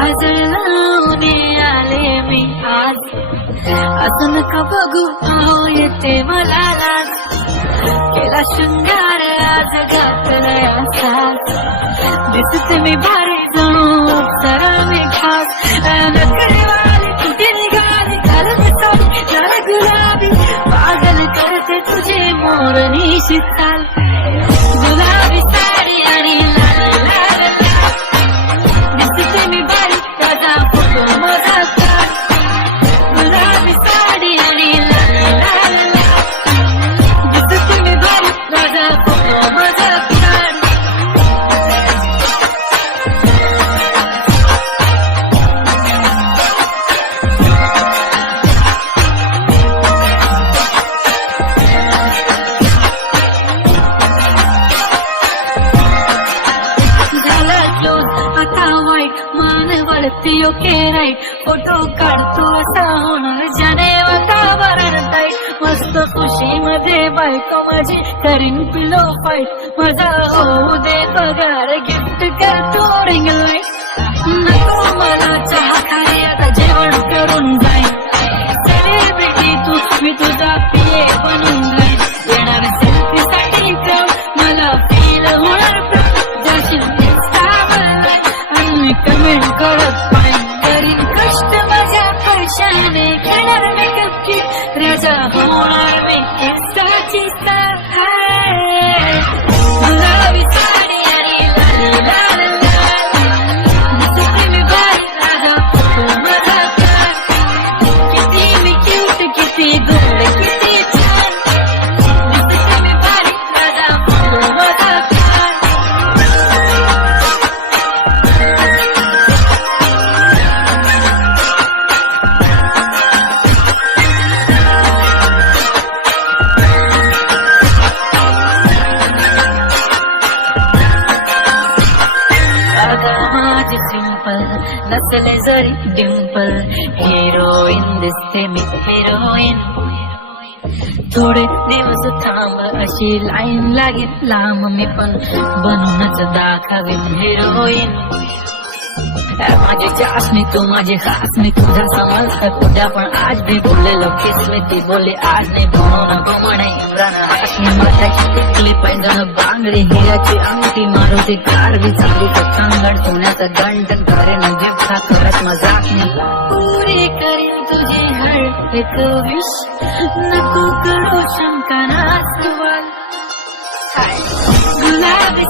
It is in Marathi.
काजळ आले मी आज, असं नका बघू अहो येते मला लाज, केला शृंगार आज घातलाय असाच, दिसते मी भारी जणू सरा मी खास, नकळेवाली कुठे निघाली घालत साडी जरा गुलाबी, पागल करते तुझे मोरनी शीताल, गुलाबी साडी आणि लाल लाल लाल, दिसते मी भारी माझा फोटो माझा काढ, गुलाबी साडी आणि लाल लाल लाल, दिसते मी भारी माझा फोटो माझा काढ. आता वाईट मान वळती ओके राईट, फोटो काढतो असा होणार ज्याने वातावरण टाईट, मस्त खुशी मध्ये बायको माझी करीन पिलो फाईट, माझा होऊ दे पगार गिफ्ट करतो रिंग लाईट, नको मला चहा खाली आता जेवण करून जाईन, सेलिब्रिटी तू मी तुझा पिये बनून जाईन, येणार सेल्फी साठी मला फील होणार जाशील कमेंट करत पाहिजे करीन कष्ट माझ्या पैशाने, घेणार मेकअप की राजा होणार मी इन्स्टाची स्टार, गुलाबी साडी आणि लाल लाल लाल, दिसते मी भारी राजा फोटो माझा काढ, किती मी क्यूट किती गोड किती छान, दिसते मी भारी राजा फोटो माझा काढ. माझी सिंपल नसले जरी डिंपल, हिरोईन दिसते मी हिरोईन, थोडे दिवस थांब अशी लाईन लागेल लांब, मी पण बनूनच दाखवीन हिरोईन, माझी चाचणी तू माझी खासणी, तुझा समज तुझ्या पण आज भी बोललेलो किसमी, ती बोलली आज नाही बोलू नको म्हणे इम्रान हाशमी, माझ्याची टिकली पैंजण बांगडी हिऱ्याची अंगठी, मारुती कार बी चांदीचं कंगण, सोन्याचं गंठन करेन गिफ्ट करत मजाक नाही, पुरी करीन तुझी हर एक विश, नको करू शंका ना सवाल, गुलाबी